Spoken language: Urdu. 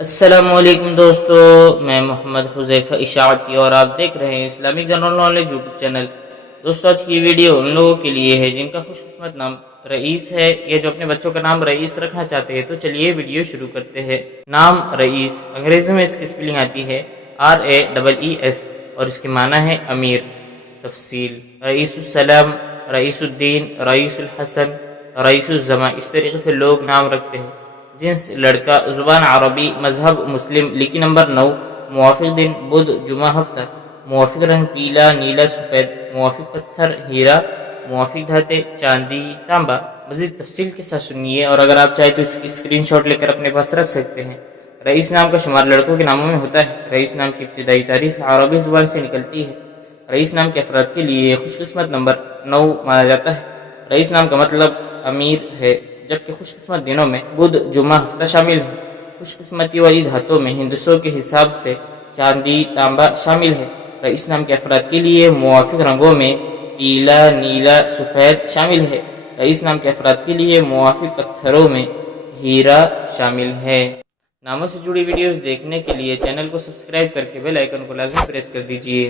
السلام علیکم دوستو، میں محمد حذیفہ اشاعتی اور آپ دیکھ رہے ہیں Islamic general knowledge YouTube channel. دوستو آج کی ویڈیو ان لوگوں کے لیے ہے جن کا خوش قسمت نام رئیس ہے یا جو اپنے بچوں کا نام رئیس رکھنا چاہتے ہیں۔ تو چلیے ویڈیو شروع کرتے ہیں۔ نام رئیس، انگریزی میں اس کی سپیلنگ آتی ہے RAEES اور اس کے معنی ہے امیر۔ تفصیل: رئیس السلام، رئیس الدین، رئیس الحسن، رئیس الزمان، اس طریقے سے لوگ نام رکھتے ہیں۔ جنس لڑکا، زبان عربی، مذہب مسلم، لکی نمبر 9، موافق دن بدھ، جمعہ ہفتہ، موافق رنگ پیلا، نیلا، سفید، موافق پتھر ہیرا، موافق دھاتیں چاندی، تانبا۔ مزید تفصیل کے ساتھ سنیے اور اگر آپ چاہیں تو اس کی اسکرین شاٹ لے کر اپنے پاس رکھ سکتے ہیں۔ رئیس نام کا شمار لڑکوں کے ناموں میں ہوتا ہے۔ رئیس نام کی ابتدائی تاریخ عربی زبان سے نکلتی ہے۔ رئیس نام کے افراد کے لیے خوش قسمت نمبر 9 مانا جاتا ہے۔ رئیس نام کا مطلب امیر ہے، جبکہ خوش قسمت دنوں میں بدھ، جمعہ، ہفتہ شامل ہے۔ خوش قسمتی والی دھاتوں میں ہندسوں کے حساب سے چاندی، تانبا شامل ہے۔ رئیس نام کے افراد کے لیے موافق رنگوں میں پیلا، نیلا، سفید شامل ہے۔ رئیس نام کے افراد کے لیے موافق پتھروں میں ہیرا شامل ہے۔ ناموں سے جڑی ویڈیوز دیکھنے کے لیے چینل کو سبسکرائب کر کے بیل آئیکن کو لازم پریس کر دیجیے۔